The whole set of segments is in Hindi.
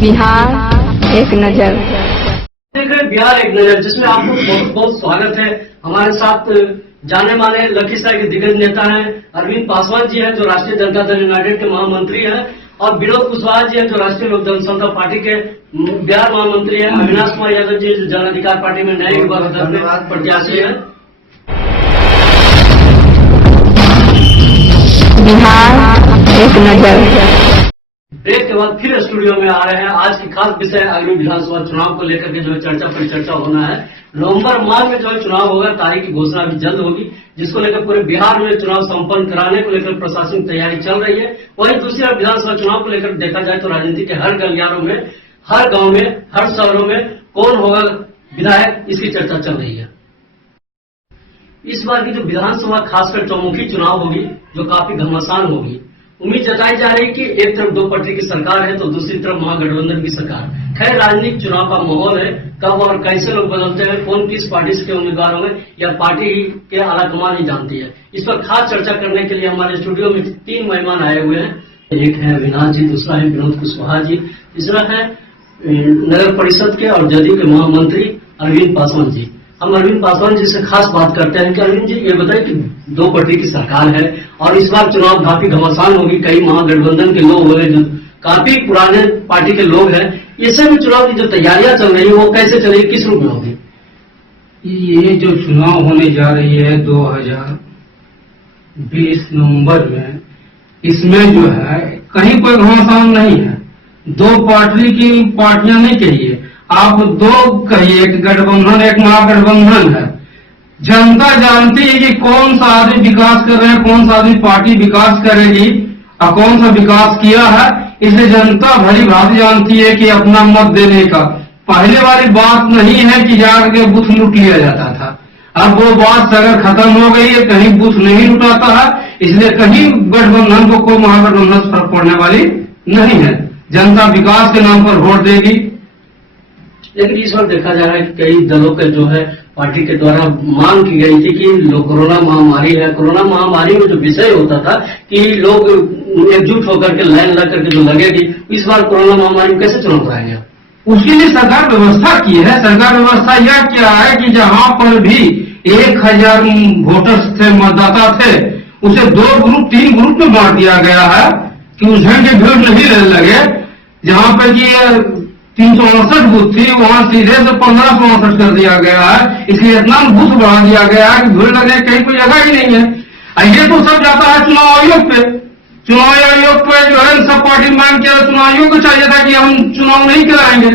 बिहार एक नजर। देख रहे बिहार एक नजर, जिसमें आपको बहुत बहुत स्वागत है। हमारे साथ जाने माने लखीसराय के दिग्गज नेता हैं अरविंद पासवान जी हैं, जो राष्ट्रीय जनता दल यूनाइटेड के महामंत्री हैं, और विनोद कुशवाहा जी हैं, जो राष्ट्रीय लोक जनता पार्टी के बिहार महामंत्री हैं। अविनाश कुमार यादव जी जन अधिकार पार्टी में नए युवा प्रत्याशी हैं। बिहार एक नजर। ब्रेक के बाद फिर स्टूडियो में आ रहे हैं। आज की खास विषय आगामी विधानसभा चुनाव को लेकर के जो है चर्चा परिचर्चा होना है। नवंबर माह में जो है चुनाव होगा, तारीख की घोषणा भी जल्द होगी, जिसको लेकर पूरे बिहार में चुनाव संपन्न कराने को लेकर प्रशासनिक तैयारी चल रही है। वहीं दूसरी ओर विधानसभा चुनाव को लेकर देखा जाए तो राजनीति के हर गलियारों में, हर गाँव में, हर शहरों में कौन होगा विधायक, इसकी चर्चा चल रही है। इस बार की जो विधानसभा खासकर चौमुखी चुनाव होगी, जो काफी घमासान होगी। उम्मीद जताई जा रही है कि एक तरफ दो पार्टी की सरकार है तो दूसरी तरफ महागठबंधन की सरकार। खैर, राजनीतिक चुनाव का माहौल है, कब और कैसे लोग बदलते हैं, कौन किस पार्टी के उम्मीदवार होंगे, या पार्टी के आलाकमान ही जानती है। इस पर खास चर्चा करने के लिए हमारे स्टूडियो में 3 मेहमान आए हुए हैं। एक है अविनाश जी, दूसरा है विनोद कुशवाहा जी, तीसरा है नगर परिषद के और जदयू के महामंत्री अरविंद पासवान जी। हम अरविंद पासवान जी से खास बात करते हैं कि अरविंद जी ये बताएं कि 2 पार्टी की सरकार है और इस बार चुनाव काफी घमासान होगी। कई महागठबंधन के लोग हुए जो काफी पुराने पार्टी के लोग हैं, इससे भी चुनाव की जो तैयारियां चल रही है वो कैसे चलेगी, किस रूप में होगी? ये जो चुनाव होने जा रही है 2020 नवंबर में, इसमें जो है कहीं कोई घमासान नहीं है। 2 पार्टी की पार्टियां नहीं चाहिए, आप 2 कहिए, एक गठबंधन एक महागठबंधन है। जनता जानती है कि कौन सा आदमी विकास कर रहे हैं, कौन सा आदमी पार्टी विकास करेगी और कौन सा विकास किया है। इसलिए जनता भली भांति जानती है कि अपना मत देने का। पहले वाली बात नहीं है कि जाकर बूथ लूट लिया जाता था। अब वो बात अगर खत्म हो गई है, कहीं बूथ नहीं लुटाता है, इसलिए कहीं गठबंधन को कोई महागठबंधन से फर्क पड़ने वाली नहीं है। जनता विकास के नाम पर वोट देगी। लेकिन इस बार देखा जा रहा है कि कई दलों के जो है पार्टी के द्वारा मांग की गई थी कि कोरोना महामारी है, कोरोना महामारी में जो विषय होता था कि लोग एकजुट होकर के लाइन लग करके जो लगेगी, इस बार कोरोना महामारी में कैसे चुनाव कराएंगे? उसके लिए सरकार व्यवस्था की है। सरकार व्यवस्था यह क्या है कि जहां पर भी 1000 वोटर्स थे, मतदाता थे, उसे 2 ग्रुप 3 ग्रुप में बांट दिया गया है कि उस की भीड़ नहीं रहने लगे। जहां पर कि 368 बूथ थी, वहां सीधे से 1568 कर दिया गया है। इसलिए इतना बूथ बढ़ा दिया गया है कि भीड़ लगे कहीं कोई जगह ही नहीं है। ये तो सब जाता है चुनाव आयोग पे। चुनाव आयोग पे जो है सब पार्टी मांग किया, चुनाव आयोग को चाहिए था कि हम चुनाव नहीं कराएंगे।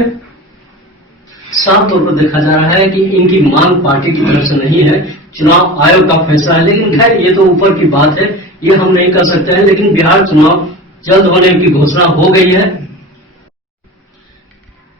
साफ तौर पर देखा जा रहा है कि इनकी मांग पार्टी की तरफ से नहीं है, चुनाव आयोग का फैसला है। लेकिन खैर ये तो ऊपर की बात है, ये हम नहीं कर सकते हैं। लेकिन बिहार चुनाव जल्द होने की घोषणा हो गई है।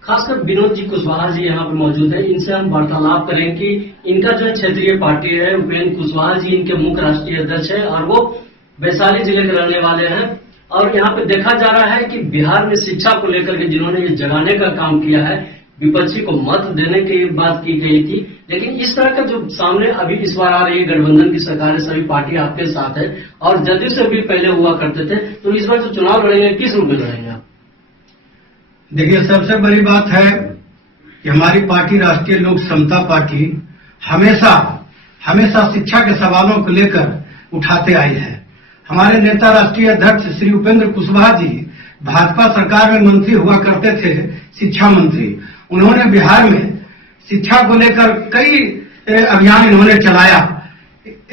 खासकर विनोद जी कुशवाहा जी यहाँ पे मौजूद है, इनसे हम वार्तालाप करें कि इनका जो क्षेत्रीय पार्टी है, उपेंद्र कुशवाहा जी इनके मुख्य राष्ट्रीय अध्यक्ष है और वो वैशाली जिले के रहने वाले हैं। और यहाँ पे देखा जा रहा है कि बिहार में शिक्षा को लेकर के जिन्होंने ये जगाने का काम किया है, विपक्षी को मत देने की बात की गई थी। लेकिन इस तरह का जो सामने अभी इस बार आ रही है, गठबंधन की सरकार है, सभी पार्टी आपके साथ है और जदयू से भी पहले हुआ करते थे, तो इस बार जो चुनाव लड़ेंगे किस रूप में लड़ेंगे आप? देखिए, सबसे बड़ी बात है कि हमारी पार्टी राष्ट्रीय लोक समता पार्टी हमेशा शिक्षा के सवालों को लेकर उठाते आई है। हमारे नेता राष्ट्रीय अध्यक्ष श्री उपेंद्र कुशवाहा जी भाजपा सरकार में मंत्री हुआ करते थे, शिक्षा मंत्री। उन्होंने बिहार में शिक्षा को लेकर कई अभियान इन्होंने चलाया।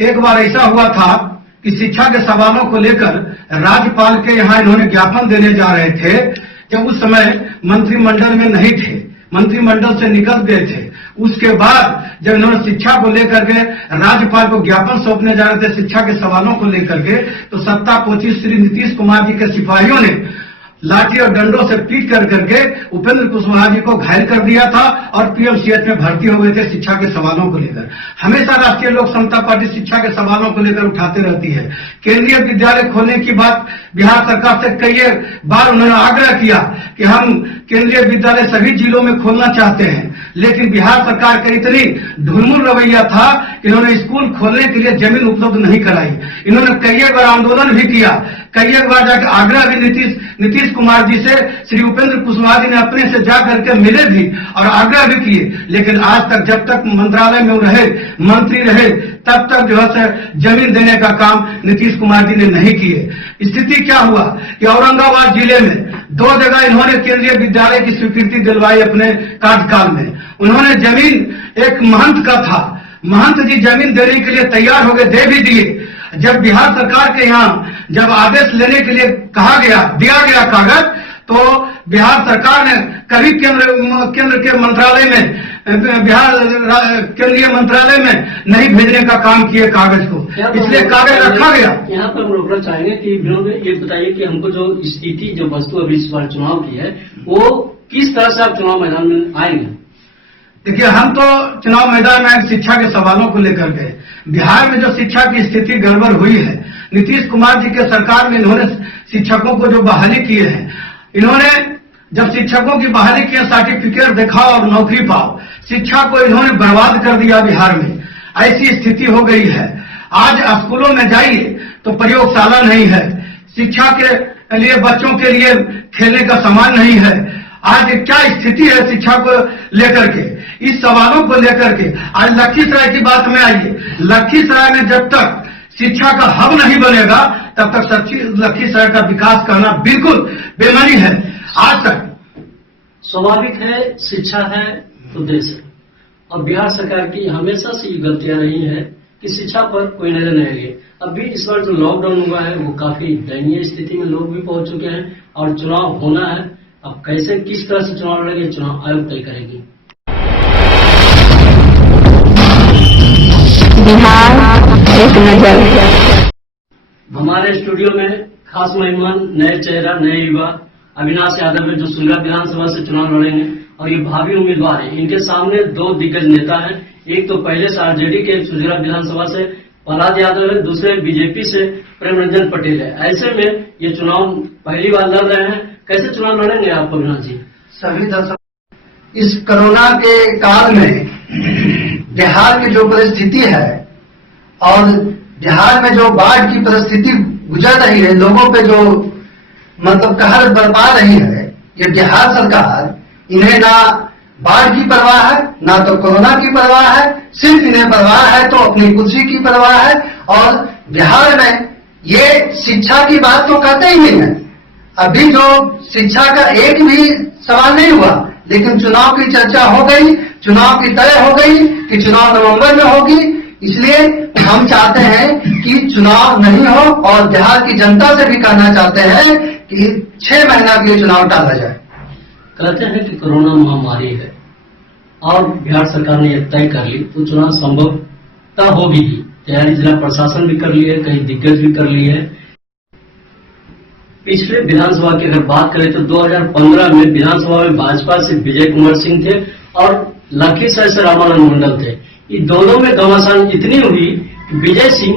एक बार ऐसा हुआ था कि शिक्षा के सवालों को लेकर राज्यपाल के यहाँ इन्होंने ज्ञापन देने जा रहे थे, जब उस समय मंत्रिमंडल में नहीं थे, मंत्रिमंडल से निकल गए थे। उसके बाद जब इन्होंने शिक्षा को लेकर के राज्यपाल को ज्ञापन सौंपने जा रहे थे शिक्षा के सवालों को लेकर के, तो सत्तापोषी श्री नीतीश कुमार जी के सिपाहियों ने लाठी और डंडों से पीट कर करके उपेंद्र कुशवाहा जी को घायल कर दिया था और पीएमसीएच में भर्ती हो गए थे शिक्षा के सवालों को लेकर। हमेशा राष्ट्रीय लोक समता पार्टी शिक्षा के सवालों को लेकर उठाते रहती है। केंद्रीय विद्यालय खोलने की बात बिहार सरकार से कई बार उन्होंने आग्रह किया कि हम केंद्रीय विद्यालय सभी जिलों में खोलना चाहते हैं, लेकिन बिहार सरकार का इतनी ढुलमुल रवैया था कि इन्होंने स्कूल खोलने के लिए जमीन उपलब्ध नहीं कराई। इन्होंने कई बार आंदोलन भी किया, कई बार जाकर आग्रह भी नीतीश नीतीश कुमार जी से श्री उपेंद्र कुशवाहा जी ने अपने से जा करके मिले भी और आग्रह भी किए, लेकिन आज तक जब तक मंत्रालय में रहे, मंत्री रहे, तब तक जो है जमीन देने का काम नीतीश कुमार जी ने नहीं किए। स्थिति क्या हुआ कि औरंगाबाद जिले में 2 जगह इन्होंने केंद्रीय विद्यालय की स्वीकृति दिलवाई अपने कार्यकाल में। उन्होंने जमीन एक महंत का था, महंत जी जमीन देने के लिए तैयार हो गए, दे भी दिए। जब बिहार सरकार के यहाँ जब आदेश लेने के लिए कहा गया, दिया गया कागज, तो बिहार सरकार ने कभी केंद्र के मंत्रालय में, बिहार केंद्रीय मंत्रालय में नहीं भेजने का काम किए कागज को, इसलिए कागज रखा गया। यहाँ पर हम रोकना चाहेंगे कि ये बताइए कि हमको जो स्थिति जो वस्तु अभी इस बार चुनाव की है, वो किस तरह से आप चुनाव मैदान में आएंगे? देखिए, हम तो चुनाव मैदान में शिक्षा के सवालों को लेकर गए। बिहार में जो शिक्षा की स्थिति गड़बड़ हुई है, नीतीश कुमार जी के सरकार में इन्होंने शिक्षकों को जो बहाली किए हैं, इन्होंने जब शिक्षकों की बहाली किए, सर्टिफिकेट दिखाओ और नौकरी पाओ, शिक्षा को इन्होंने बर्बाद कर दिया बिहार में। ऐसी स्थिति हो गई है। आज स्कूलों में जाइए तो प्रयोगशाला नहीं है, शिक्षा के लिए बच्चों के लिए खेलने का सामान नहीं है। आज क्या स्थिति है शिक्षा को लेकर के, इस सवालों को लेकर के। आज लखीसराय की बात में आइए, लखीसराय में जब तक शिक्षा का हब नहीं बनेगा, तब तक लखीसराय का विकास करना बिल्कुल बेमानी है। आज तक स्वाभाविक है, शिक्षा है तो देश है, और बिहार सरकार की हमेशा से ये गलतियां रही है कि शिक्षा पर कोई नजर नहीं लगे। अभी इस बार जो लॉकडाउन हुआ है, वो काफी दयनीय स्थिति में लोग भी पहुंच चुके हैं, और चुनाव होना है। अब कैसे किस तरह से चुनाव लड़ेंगे, चुनाव आयोग तय करेगी। बिहार एक नजर। हमारे स्टूडियो में खास मेहमान, नए चेहरा, नए युवा अविनाश यादव है, जो सुलगा विधानसभा से चुनाव लड़ेंगे और ये भावी उम्मीदवार है। इनके सामने 2 दिग्गज नेता हैं। एक तो पहले से आरजेडी के सुलगा विधानसभा से प्रहलाद यादव है, दूसरे बीजेपी से प्रेम रंजन पटेल है। ऐसे में ये चुनाव पहली बार लड़ रहे हैं। कैसे चुनाव लड़ेंगे आप अविनाश जी? सभी दर्शक, इस कोरोना के काल में बिहार की जो परिस्थिति है और बिहार में जो बाढ़ की परिस्थिति गुजर रही है, लोगों पे जो मतलब कहर बरपा रही है, ये बिहार सरकार, इन्हें ना बाढ़ की परवाह है, ना तो कोरोना की परवाह है, सिर्फ इन्हें परवाह है तो अपनी कुर्सी की परवाह है। और बिहार में ये शिक्षा की बात तो कहते ही नहीं है। अभी जो शिक्षा का एक भी सवाल नहीं हुआ, लेकिन चुनाव की चर्चा हो गई, चुनाव की तय हो गई कि चुनाव नवंबर में होगी। इसलिए हम चाहते हैं कि चुनाव नहीं हो, और बिहार की जनता से भी कहना चाहते हैं कि 6 महीना के लिए चुनाव टाला जाए। कहते हैं कि कोरोना महामारी है और बिहार सरकार ने यह तय कर ली तो चुनाव संभवतः होगी ही। तैयारी जिला प्रशासन भी कर ली है, कई दिग्गज भी कर ली है। पिछले विधानसभा की अगर बात करें तो 2015 में विधानसभा में भाजपा से विजय कुमार सिंह थे और लखीसराय से रामानंद मंडल थे। ये दोनों में घमासान इतनी हुई कि विजय सिंह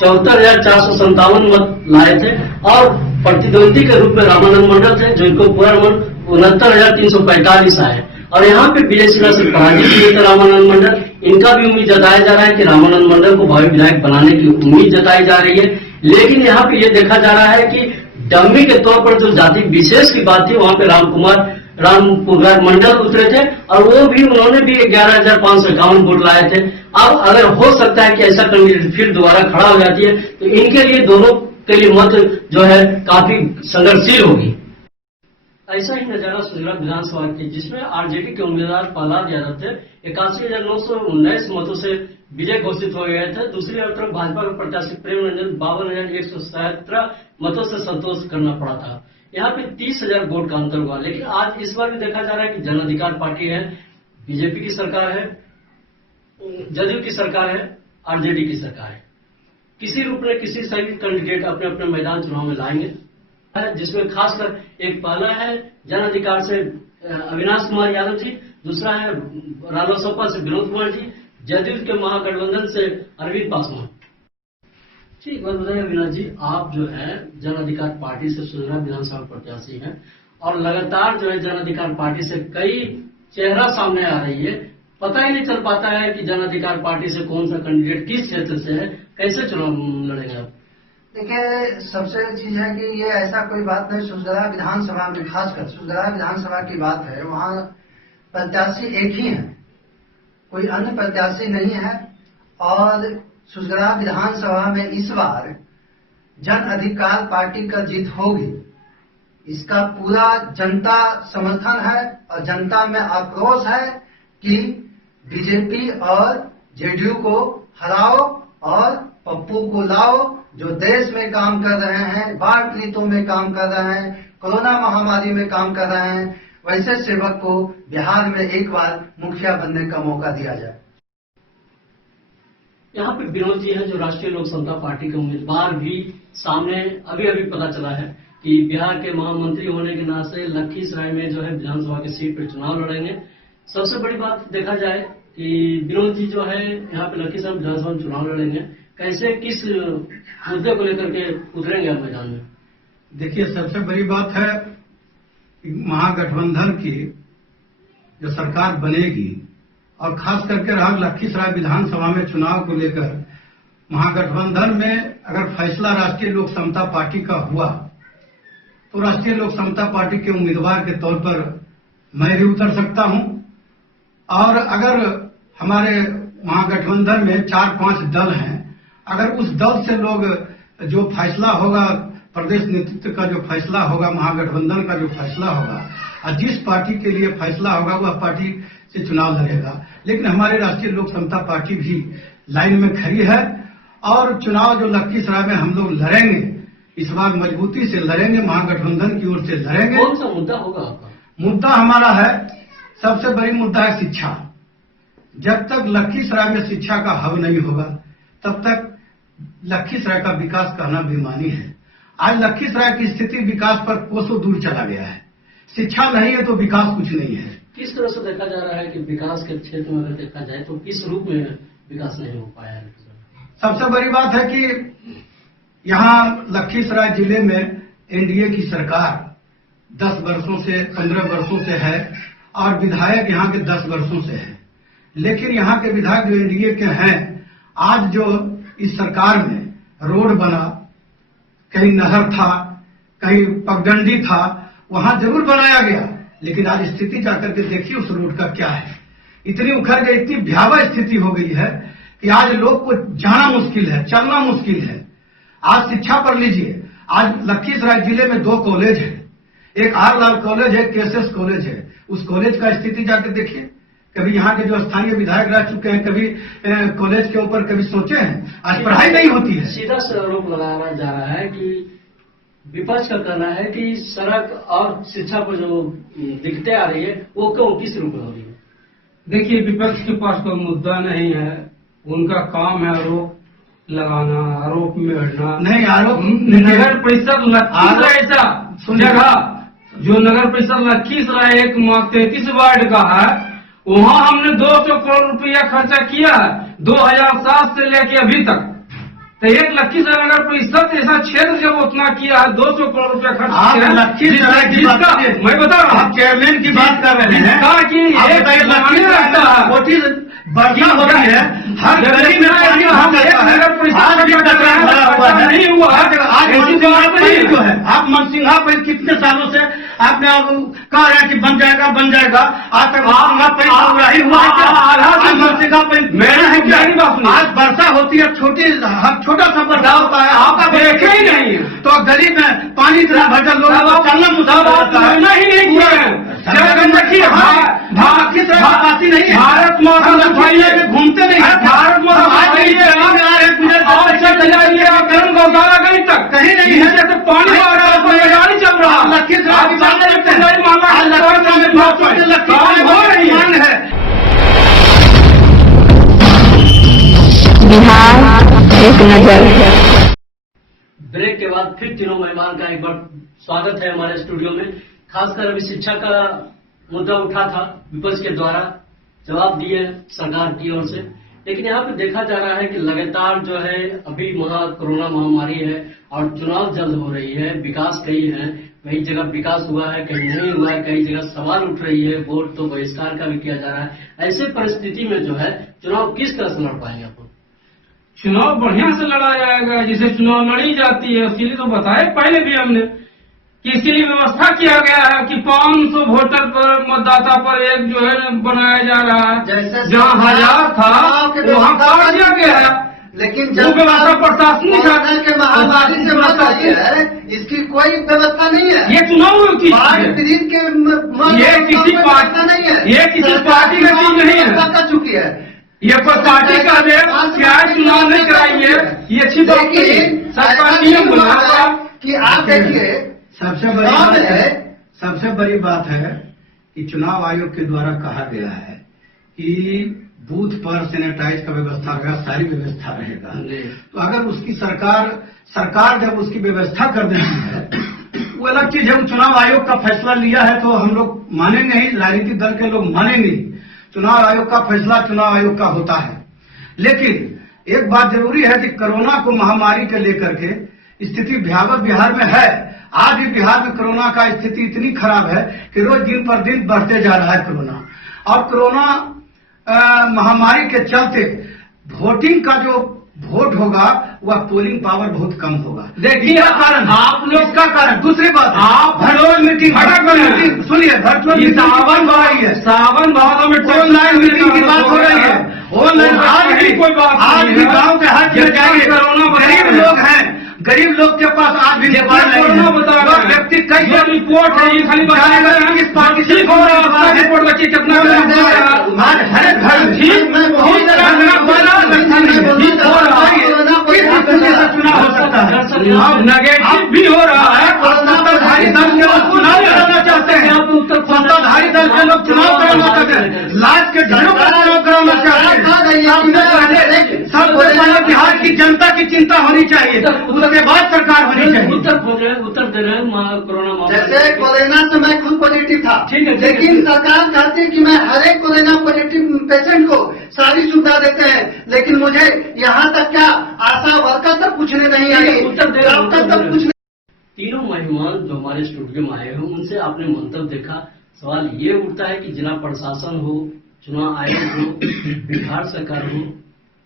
74,457 मत लाए थे और प्रतिद्वंदी के रूप में रामानंद मंडल थे, जो इनको पूरा मन 69,345 आए। और यहाँ पे विजय सिन्हा से पराजित हुए थे रामानंद मंडल। इनका भी उम्मीद जताया जा रहा है कि रामानंद मंडल को भावी विधायक बनाने की उम्मीद जताई जा रही है। लेकिन यहाँ पे ये देखा जा रहा है कि डम्मी के तौर पर जो जाति विशेष की बात थी, वहां पे रामपुरराज मंडल उतरे थे और वो भी उन्होंने भी 11,551 वोट लाए थे। अब अगर हो सकता है कि ऐसा कैंडिडेट फिर दोबारा खड़ा हो जाती है तो इनके लिए, दोनों के लिए मत जो है काफी संघर्षशील होगी। ऐसा ही नजारा सुलगा विधानसभा की, जिसमें आरजेडी के उम्मीदवार प्रहलाद यादव थे 81,919 मतों से विजय घोषित हो गए थे। दूसरी तरफ भाजपा के प्रत्याशी प्रेम रंजन 52,117 मतों से संतोष करना पड़ा था। यहाँ पे 30,000 वोट का अंतर हुआ। लेकिन आज इस बार भी देखा जा रहा है कि जन अधिकार पार्टी है, बीजेपी की सरकार है, जदयू की सरकार है, आरजेडी की सरकार है। किसी रूप में किसी सही कैंडिडेट अपने अपने मैदान चुनाव में लाएंगे, जिसमें खासकर एक पहला है जन अधिकार से अविनाश कुमार यादव जी, दूसरा है रालोसपा से विनोद कुमार जी, जदयू के महागठबंधन से अरविंद पासवान। ठीक बात बताइए अविनाश जी, आप जो है जन अधिकार पार्टी से सुलगा विधानसभा प्रत्याशी हैं और लगातार जो है जन अधिकार पार्टी से कई चेहरा सामने आ रही है, पता ही नहीं चल पाता है कि जन अधिकार पार्टी से कौन सा कैंडिडेट किस क्षेत्र से है। कैसे चुनाव लड़ेंगे आप? देखिए, सबसे चीज है कि ये ऐसा कोई बात नहीं, सुसदरा विधानसभा में, खासकर सुसदरा विधानसभा की बात है, वहाँ प्रत्याशी एक ही है, कोई अन्य प्रत्याशी नहीं है। और सुसदरा विधानसभा में इस बार जन अधिकार पार्टी का जीत होगी, इसका पूरा जनता समर्थन है और जनता में आक्रोश है कि बीजेपी और जेडीयू को हराओ और पप्पू को लाओ, जो देश में काम कर रहे हैं, बाढ़ पीड़ितों में काम कर रहे हैं, कोरोना महामारी में काम कर रहे हैं, वैसे सेवक को बिहार में एक बार मुखिया बनने का मौका दिया जाए। यहाँ पे विनोद जी हैं जो राष्ट्रीय लोक समता पार्टी के उम्मीदवार भी सामने अभी अभी पता चला है कि बिहार के महामंत्री होने के नाते लखीसराय में जो है विधानसभा की सीट पर चुनाव लड़ेंगे। सबसे बड़ी बात देखा जाए कि विनोद जी जो है यहाँ पे लखीसराय विधानसभा में चुनाव लड़ेंगे, कैसे किस मुद्दे को लेकर के उतरेंगे आप मैदान में? देखिए, सबसे बड़ी बात है कि महागठबंधन की जो सरकार बनेगी और खास करके रहा लखीसराय विधानसभा में चुनाव को लेकर महागठबंधन में अगर फैसला राष्ट्रीय लोक समता पार्टी का हुआ तो राष्ट्रीय लोक समता पार्टी के उम्मीदवार के तौर पर मैं भी उतर सकता हूं। और अगर हमारे महागठबंधन में 4-5 दल हैं, अगर उस दल से लोग जो फैसला होगा, प्रदेश नेतृत्व का जो फैसला होगा, महागठबंधन का जो फैसला होगा और जिस पार्टी के लिए फैसला होगा वह पार्टी से चुनाव लड़ेगा। लेकिन हमारे राष्ट्रीय लोक समता पार्टी भी लाइन में खड़ी है और चुनाव जो लखीसराय में हम लोग लड़ेंगे, इस बार मजबूती से लड़ेंगे, महागठबंधन की ओर से लड़ेंगे। कौन सा मुद्दा होगा आपका? मुद्दा हमारा है, सबसे बड़ी मुद्दा है शिक्षा। जब तक लखीसराय में शिक्षा का हब नहीं होगा तब तक लखीसराय का विकास कहना बेईमानी है। आज लखीसराय की स्थिति विकास पर कोसों दूर चला गया है। शिक्षा नहीं है तो विकास कुछ नहीं है। किस तरह से देखा जा रहा है कि विकास के क्षेत्र में अगर देखा जाए तो किस रूप में विकास नहीं हो पाया है? सबसे बड़ी बात है कि यहाँ लखीसराय जिले में एनडीए की सरकार 10 वर्षों से 15 वर्षों से है और विधायक यहाँ के 10 वर्षों से है। लेकिन यहाँ के विधायक जो एनडीए के हैं, आज जो इस सरकार में रोड बना, कहीं नहर था, कहीं पगडंडी था, वहां जरूर बनाया गया, लेकिन आज स्थिति जाकर के देखिए उस रोड का क्या है। इतनी उखड़ गई, इतनी भयावह स्थिति हो गई है कि आज लोग को जाना मुश्किल है, चलना मुश्किल है। आज शिक्षा पर लीजिए, आज लखीसराय जिले में 2 कॉलेज है, एक आर लाल कॉलेज है, केएसएस कॉलेज है। उस कॉलेज का स्थिति जाकर देखिए। कभी यहाँ के जो स्थानीय विधायक रह चुके हैं, कभी कॉलेज के ऊपर कभी सोचे हैं? आज पढ़ाई नहीं होती है। सीधा से आरोप लगाया जा रहा है कि विपक्ष का कहना है कि सड़क और शिक्षा पर जो दिक्कतें आ रही है वो क्यों, किस रूप में हो रही है? देखिए, विपक्ष के पास कोई मुद्दा नहीं है, उनका काम है आरोप लगाना, आरोप में हटना। नहीं, आरोप नगर परिषद लखीसराय ऐसा जगह जो नगर परिषद लखीसराय 33 वार्ड का है, वहाँ हमने 200 करोड़ रुपया खर्चा किया है 2007 से लेके अभी तक। तो एक लखीसराय नगर परिषद ऐसा क्षेत्र जब उतना किया है 200 करोड़ रुपया खर्च किया है, लखीसराय की बात, मैं बता रहा हूँ, चेयरमैन की बात कर रहे हैं कि बढ़िया हो रही है, हर गली में पानी नगर परिषद नहीं हुआ है। आप मनसिंघा पर कितने सालों से आपने कह रहे हैं कि बन जाएगा बन जाएगा, आज तक मनसिंघा आज वर्षा होती है, छोटा सा वर्षा होता है, आपका देखे ही नहीं, तो गली में पानी इतना भरकर लोग चलना मुश्किल ही नहीं किया है। भारत माता में घूमते नहीं, भारत गौशाला कहीं तक कहीं नहीं है, जैसे पानी चल रहा है। बिहार एक नजर। ब्रेक के बाद फिर तीनों मेहमान का एक बार स्वागत है हमारे स्टूडियो में। खासकर अभी शिक्षा का मुद्दा उठा था, विपक्ष के द्वारा जवाब दिए सरकार की ओर से, लेकिन यहाँ पे देखा जा रहा है कि लगातार जो है अभी कोरोना महामारी है और चुनाव जल्द हो रही है, विकास कई है, कई जगह विकास हुआ है, कहीं नहीं हुआ है, कई जगह सवाल उठ रही है, वोट तो बहिष्कार का भी किया जा रहा है। ऐसे परिस्थिति में जो है चुनाव किस तरह से लड़ पाएंगे आप? चुनाव बढ़िया से लड़ा जाएगा, जिसे चुनाव लड़ी जाती है। उसके लिए तो बताए पहले भी हमने कि इसके लिए व्यवस्था किया गया है कि 500 वोटर पर मतदाता पर एक जो है बनाया जा रहा है। जहाँ 1000 था वहाँ काट दिया गया है, लेकिन वो व्यवस्था प्रशासनिक के महामारी से मत आई है, इसकी कोई व्यवस्था नहीं है। ये चुनाव की पीड़ित के ये किसी पार्टी नहीं है, ये किसी पार्टी का चीज नहीं है, कर चुकी है। ये कोई पार्टी का क्या चुनाव नहीं कराई है, ये अच्छी बात नहीं है। सरकार नियम बना कि आप देखिए सबसे बड़ी बात है कि चुनाव आयोग के द्वारा कहा गया है कि बूथ पर सैनिटाइज का व्यवस्था होगा, सारी व्यवस्था रहेगा। तो अगर उसकी सरकार जब उसकी व्यवस्था कर देती है, वो अलग चीज है। चुनाव आयोग का फैसला लिया है तो हम लोग मानेंगे ही, राजनीतिक दल के लोग मानेंगे। चुनाव आयोग का फैसला चुनाव आयोग का होता है। लेकिन एक बात जरूरी है कि कोरोना को महामारी के लेकर के स्थिति भयावह बिहार में है। आज भी बिहार में कोरोना का स्थिति इतनी खराब है कि रोज दिन पर दिन बढ़ते जा रहा है कोरोना। और कोरोना महामारी के चलते वोटिंग का जो वोट होगा वह पोलिंग पावर बहुत कम होगा। देखिए कारण आप लोग का कारण। दूसरी बात आप वर्चुअल मीटिंग सुनिए, वर्चुअल सावन भाव है, सावन भाव में ऑनलाइन मीटिंग की बात हो रही है। ऑनलाइन आज भी कोई बात, आज भी गाँव के हर जगह जाएंगे। गरीब लोग हैं, गरीब लोग के पास आज भी व्यक्ति कई रिपोर्ट है, ये खाली किस पार्टी से रिपोर्ट बच्चे कितना आज हर घर चुनाव हो सकता है। अब नेगेटिव भी हो रहा है। सत्ताधारी दल के लोग चुनाव कराना चाहते हैं, सत्ताधारी दल के लोग चुनाव कराना चाहते हैं, लाश के ढेरों का चुनाव कराना चाहते हैं। सबसे पहले बिहार की जनता की चिंता होनी चाहिए, उसके बाद सरकार होनी चाहिए। उत्तर दे रहे हैं कोरोना। जैसे कोरोना से मैं खुद पॉजिटिव था, लेकिन सरकार चाहती है कि मैं हर एक कोरोना पॉजिटिव पेशेंट को सारी सुविधा देते हैं, लेकिन मुझे यहाँ तक क्या आशा वर्कर तक पूछने नहीं आई, डॉक्टर तक पूछने। तीनों मेहमान जो हमारे स्टूडियो में आए हैं उनसे आपने मंतव्य देखा। सवाल ये उठता है कि जिला प्रशासन हो, चुनाव आयोग हो, बिहार सरकार हो,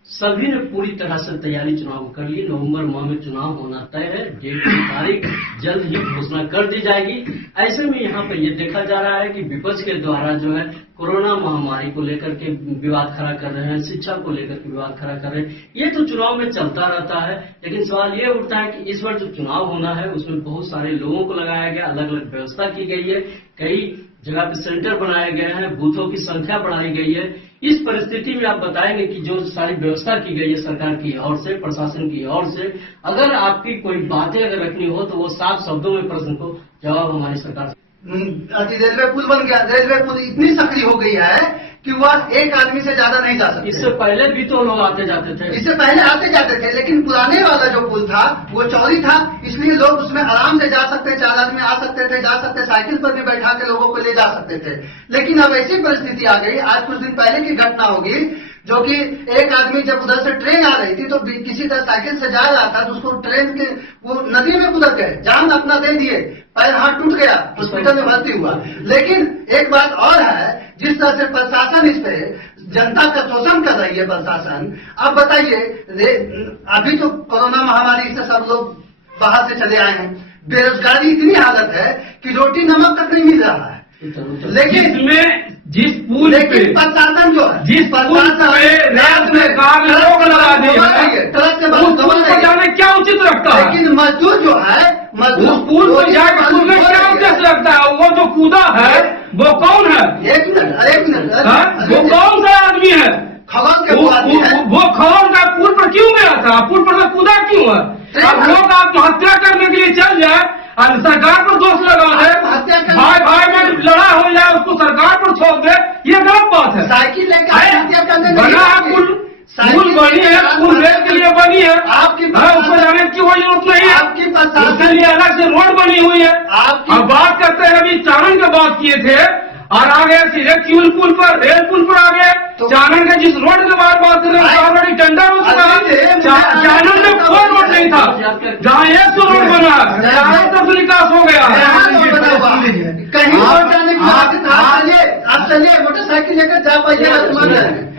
सभी ने पूरी तरह से तैयारी चुनाव कर ली। नवंबर माह में चुनाव होना तय है, डेट की तारीख जल्द ही घोषणा कर दी जाएगी। ऐसे में यहाँ पर ये देखा जा रहा है कि विपक्ष के द्वारा जो है कोरोना महामारी को लेकर के विवाद खड़ा कर रहे हैं, शिक्षा को लेकर के विवाद खड़ा कर रहे हैं। ये तो चुनाव में चलता रहता है, लेकिन सवाल ये उठता है कि इस बार जो चुनाव होना है उसमें बहुत सारे लोगों को लगाया गया, अलग अलग व्यवस्था की गई है, कई जगह पे सेंटर बनाए गए हैं, बूथों की संख्या बढ़ाई गई है। इस परिस्थिति में आप बताएंगे कि जो सारी व्यवस्था की गई है सरकार की ओर से, प्रशासन की ओर से, अगर आपकी कोई बातें अगर रखनी हो तो वो साफ शब्दों में प्रश्न को जवाब हमारी सरकार से। रेलवे पुल बन गया, रेलवे पुल इतनी सक्रिय हो गई है कि वह एक आदमी से ज्यादा नहीं जा सकते। इससे पहले भी तो लोग आते जाते थे, इससे पहले आते जाते थे, लेकिन पुराने वाला जो पुल था वो चौड़ी था, इसलिए लोग उसमें आराम से जा सकते, 4 आदमी आ सकते थे, जा सकते, साइकिल पर भी बैठा के लोगों को ले जा सकते थे। लेकिन अब ऐसी परिस्थिति आ गई, आज कुछ दिन पहले की घटना होगी, जो कि एक आदमी जब उधर से ट्रेन आ रही थी तो किसी तरह साइकिल से जा रहा था, तो उसको ट्रेन के वो नदी में कूद गए, जान अपना दे दिए, पैर हाथ टूट गया, हॉस्पिटल में भर्ती हुआ। लेकिन एक बात और है, जिस तरह से प्रशासन इस पे जनता का शोषण कर रही है प्रशासन। अब बताइए, अभी तो कोरोना महामारी से सब लोग बाहर से चले आए हैं, बेरोजगारी इतनी हालत है कि रोटी नमक तक नहीं मिल रहा है। लेकिन जिस पुल पे प्रशासन जो है, जिस पुल पे रात में कार में रोक लगा दी है, ट्रक से पुल जाने क्या उचित रखता है? लेकिन मजदूर जो है, उस पुल पर जाकर पुल में क्या उद्देश्य रखता है? वो जो कूदा है वो कौन है? एक मिनट वो कौन सा आदमी है? खबर के वो खबर का पुल पर क्यों गया था? पुल पर कूदा क्यों है? अब लोग आत्महत्या करने के लिए चल जाए और सरकार पर दोष लगा दे, भाई में लड़ा हो जाए, उसको सरकार पर छोड़ दे, ये गलत बात है। साइकिल लेकर बना है पुल बनी है, पुल रेल के लिए बनी है, आपकी उसको जाने की कोई जरूरत नहीं है, आपकी उसके लिए अलग से रोड बनी हुई है। अब बात करते हैं, अभी चाणन की बात किए थे और आ गए सीधे क्यूल पुल पर, रेल पुल पर आ गए। चाणन के जिस रोड के बारे बात कर रहे हैं ऑलरेडी टेंडर हो चुका है, चाणन में कोई रोड नहीं था, जहाँ 100 रोड बना है, चारों तरफ विकास हो गया है। कहीं और जाने की बात है, आप चलिए मोटरसाइकिल लेकर जा पाइए।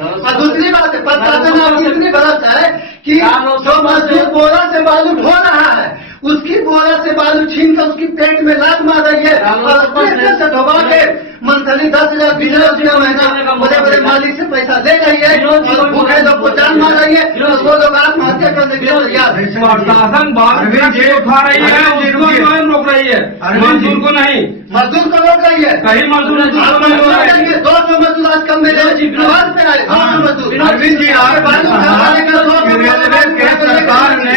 और दूसरी बात है, प्रशासन इतनी बरस है कि जो मजदूर बोरा से बालू ढो रहा है, उसकी बोरा से बालू छीन कर उसकी पेट में लात मार रही है और ट्रैक्टर से ढोवा के मंथली 10,000 20,000 महीना बड़े बड़े मालिक से पैसा ले रही है और भूखे लोग को जान मार रही है, तो वो लोग आत्महत्या करने के लिए तैयार है। प्रशासन बात उठा रही है, उसको स्वयं रोक रही है, मजदूर को नहीं। मजदूर को रोक रही है, कहीं मजदूर 200 मजदूर आज कम मिले, विवाद पे आए 200 मजदूर। अरविंद जी, सरकार ने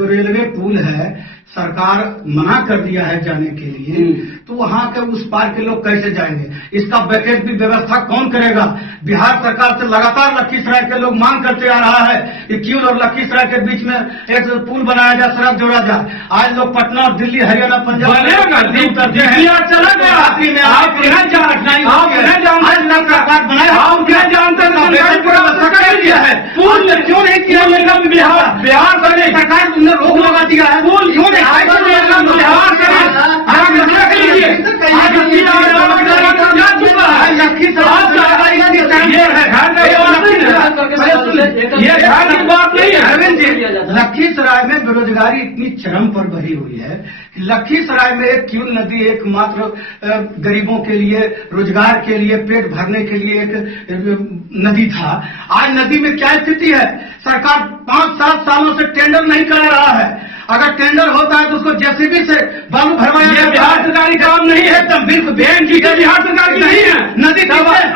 रेलवे पुल है, सरकार मना कर दिया है जाने के लिए, तो वहाँ के उस पार के लोग कैसे जाएंगे? इसका वैकल्पिक व्यवस्था कौन करेगा? बिहार सरकार से लगातार लखीसराय के लोग मांग करते आ रहा है कि क्यों और लखीसराय के बीच में एक पुल बनाया जाए, सड़क जोड़ा जाए। आज लोग पटना और दिल्ली, हरियाणा, पंजाब चला गया। आप नहीं जानते, पुल क्यों नहीं किया? बिहार सरकार ने रोक लगा दिया है, पुल क्यों नहीं? लखीसराय में बेरोजगारी इतनी चरम पर बढ़ी हुई है कि लखीसराय में एक क्यूल नदी एकमात्र गरीबों के लिए, रोजगार के लिए, पेट भरने के लिए एक नदी था। आज नदी में क्या स्थिति है? सरकार 5-7 सालों से टेंडर नहीं करा रहा है। अगर टेंडर होता है तो उसको जेसीबी से बालू भरवाया। ये बिहार सरकारी काम नहीं है, तब बिल्कुल बेन की बिहार सरकार की नहीं है। नदी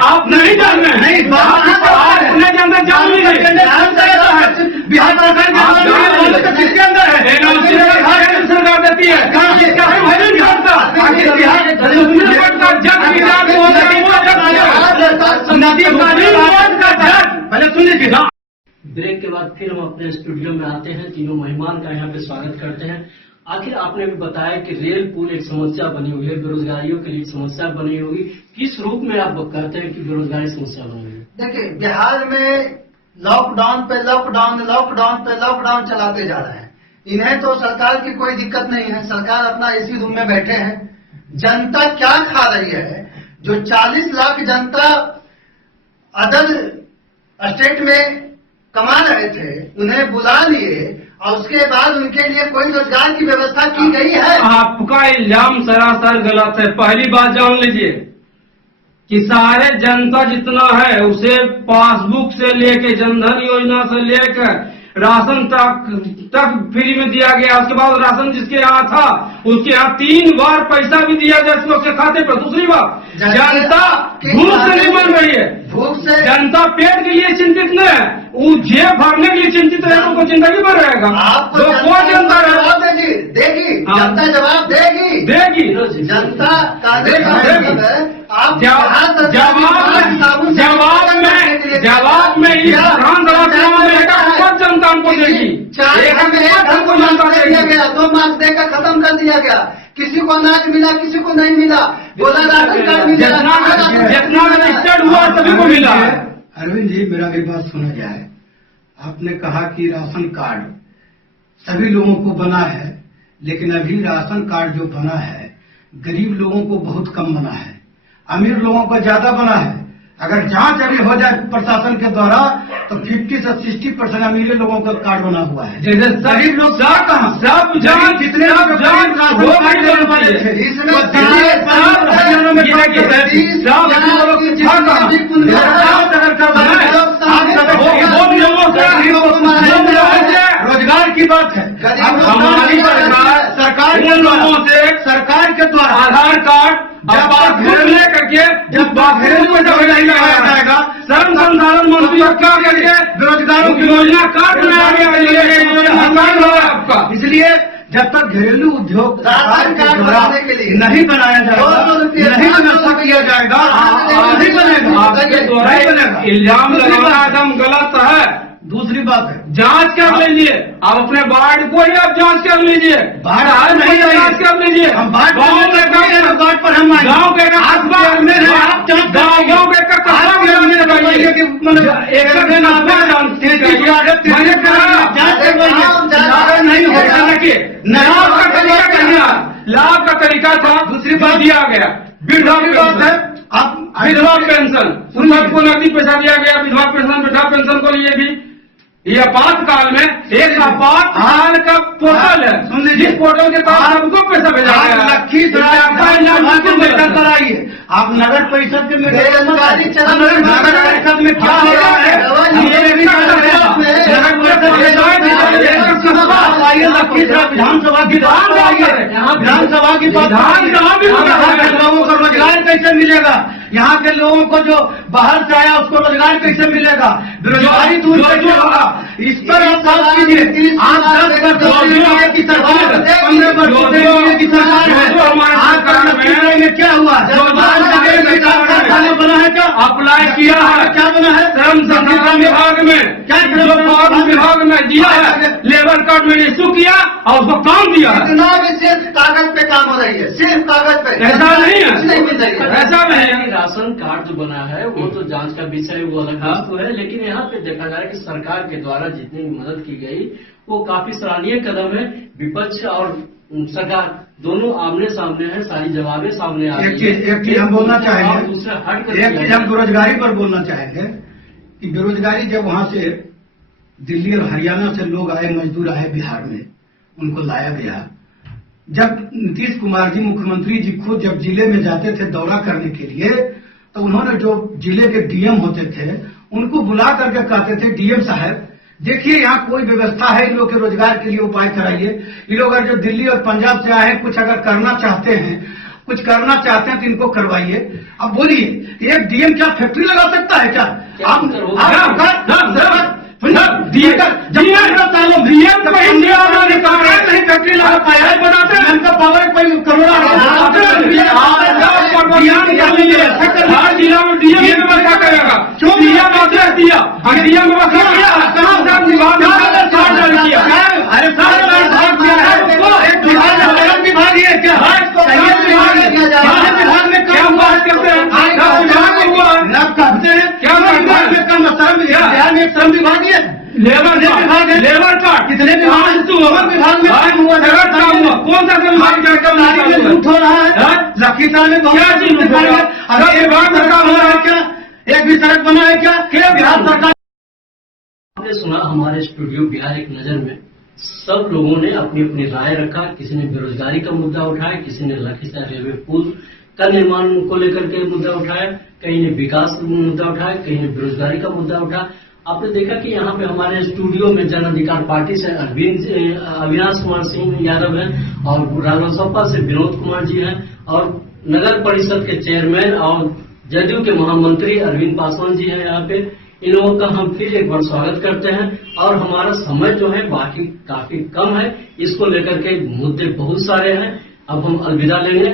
आप नहीं जान रहे हैं, नहीं जानते, जान नहीं रहे। बिहार सरकार किसके अंदर है? सरकार देती है, नदी पहले सुन लीजिए। ब्रेक के बाद फिर हम अपने स्टूडियो में आते हैं, तीनों मेहमान का यहाँ पे स्वागत करते हैं। आखिर आपने भी बताया कि रेल पुल एक समस्या बनी हुई है, बेरोजगारियों के लिए समस्या बनी होगी। किस रूप में आप कहते हैं कि बेरोजगारी समस्या बनी हुई है? देखिए, बिहार में लॉकडाउन पे लॉकडाउन, लॉकडाउन पे लॉकडाउन चलाते जा रहे हैं। इन्हें तो सरकार की कोई दिक्कत नहीं है, सरकार अपना एसी रूम में बैठे हैं। जनता क्या खा रही है? जो 40 लाख जनता अदर स्टेट में कमा रहे थे, उन्हें बुला लिए और उसके बाद उनके लिए कोई रोजगार की व्यवस्था की गई है? आपका इल्जाम सरासर गलत है। पहली बात जान लीजिए कि सारे जनता जितना है उसे पासबुक से लेके, जनधन योजना से लेकर राशन तक फ्री में दिया गया। उसके बाद राशन जिसके यहाँ था उसके यहाँ 3 बार पैसा भी दिया जाए उसके खाते पर। दूसरी बात, जनता भूख से नहीं मर रही है, भूख से जनता पेट के लिए चिंतित नहीं है, वो जेब भरने के लिए चिंतित है, उनको जिंदगी भर रहेगा। आपको कौन जनता जवाब देगी, जनता जवाब देगी। जनता का जवाब में जनता को देगी। 2 मार्क्स देकर खत्म कर दिया गया। किसी को अनाज मिला, किसी को नहीं मिला। बोला राशन कार्ड मिला, जितना रजिस्टर्ड हुआ सभी को मिला है। अरविंद जी, मेरा भी बात सुना जाए। आपने कहा कि राशन कार्ड सभी लोगों को बना है, लेकिन अभी राशन कार्ड जो बना है गरीब लोगों को बहुत कम बना है, अमीर लोगों को ज्यादा बना है। अगर जांच अभी हो जाए प्रशासन के द्वारा तो 50 से 60% अमीर लोगों का कार्ड बना हुआ है। जैसे गरीब लोग सब जांच जितने रोजगार की बात है। हमारी सरकार उन लोगों से सरकार के द्वारा आधार कार्ड लेकर के जब घरेलू नहीं लगाया जाएगा, श्रम संसाधन मंत्री क्या करके बेरोजगारों की योजना कार्ड में आगे आपका। इसलिए जब तक घरेलू उद्योग राशन कार्ड बनाने के लिए नहीं बनाया जाएगा, नहीं व्यवस्था किया जाएगा, नहीं बनेगा। आपके द्वारा इल्जाम लगाना एकदम गलत है। दूसरी बात है, जांच कर लीजिए। आप अपने वार्ड को ही आप जांच कर लीजिए, बाहर नहीं जांच कर लीजिए। हम बाढ़ पर हम गाँव के गाँव के गाँव के लाभ का तरीका था। दूसरी बात दिया गया विधवा पेंशन, आप विधवा पेंशन उन सबको नकदी पैसा दिया गया। विधवा पेंशन, वृद्धा पेंशन को लिए भी ये आपातकाल में एक आपातकाल का पोर्टल है, सुन लीजिए, जिस पोर्टल के तहत सबको पैसा भेजा गया है। लखीसराय कराइए आप नगर परिषद के बेरोजगारी चरम पे नगर परिषद में क्या हो रहा है लखीसराय विधानसभा की बात विधानसभा की बात लोगों को रोजगार कैसे मिलेगा? यहाँ के लोगों को जो बाहर से आया उसको रोजगार कैसे मिलेगा? बेरोजगारी दूर कैसे होगा? इस पर आप बात कीजिए। आप 10% की सरकार 15% की सरकार है। आज में क्या हुआ? बना है क्या? अप्लाई किया है, क्या बना है? श्रम संसाधन विभाग में क्या फॉर्म विभाग में दिया है, लेबर कार्ड में इशू किया और उसको काम दिया है। इतना भी सिर्फ कागज पे काम हो रही है, सिर्फ कागज पे। ऐसा नहीं है, नहीं मिल रही है। ऐसा नहीं है। राशन कार्ड जो बना है वो तो जांच का विषय, वो अलग वस्तु है, लेकिन यहाँ पे देखा जा रहा है कि सरकार के द्वारा जितनी भी मदद की गई वो काफी सराहनीय कदम है। विपक्ष और सरकार दोनों आमने सामने है, सारी जवाबें सामने आ रही है। एक चीज हम बोलना चाहेंगे, और दूसरा हट कर एक चीज हम बेरोजगारी पर बोलना चाहेंगे कि बेरोजगारी जब वहां से दिल्ली और हरियाणा से लोग आए, मजदूर आए बिहार में, उनको लाया गया। जब नीतीश कुमार जी मुख्यमंत्री जी खुद जब जिले में जाते थे दौरा करने के लिए, तो उन्होंने जो जिले के डीएम होते थे उनको बुला करके कहते थे, डीएम साहब देखिए यहाँ कोई व्यवस्था है, इन लोग के रोजगार के लिए उपाय कराइए। ये लोग अगर जो दिल्ली और पंजाब से आए हैं, कुछ अगर करना चाहते हैं, कुछ करना चाहते हैं तो इनको करवाइए। अब बोलिए एक डीएम क्या फैक्ट्री लगा सकता है क्या? आप फैक्ट्री लगा पाया बनाते हैं, उनका पावर करोड़ा जिला में डीएम व्यवस्था करेगा। क्यों दिया दिया अरे विभाग है क्या? विभाग में क्या बात करते हैं? क्या विभाग में कम बिहार में श्रम विभाग है, लेबर विभाग है, लेबर कार्ड कितने विभाग विभाग में हुआ? कौन सा लूट हो रहा है? लखीसराय में क्या चीज विभाग सरकार हो रहा है क्या? एक भी सड़क बना है क्या? बिहार सरकार। आपने सुना हमारे स्टूडियो बिहार एक नजर में सब लोगों ने अपनी अपनी राय रखा। किसी ने बेरोजगारी का मुद्दा उठाया, किसी ने लखीसराय रेलवे पुल का निर्माण को लेकर के मुद्दा उठाया, कहीं ने विकास का मुद्दा उठाया, कहीं ने बेरोजगारी का मुद्दा उठाया। आपने देखा कि यहाँ पे हमारे स्टूडियो में जन अधिकार पार्टी से अविनाश कुमार सिंह यादव हैं और रालोसपा से विनोद कुमार जी हैं और नगर परिषद के चेयरमैन और जदयू के महामंत्री अरविंद पासवान जी हैं। यहाँ पे इन लोगों का हम फिर एक बार स्वागत करते हैं और हमारा समय जो है बाकी काफी कम है, इसको लेकर के मुद्दे बहुत सारे हैं। अब हम अलविदा लेंगे।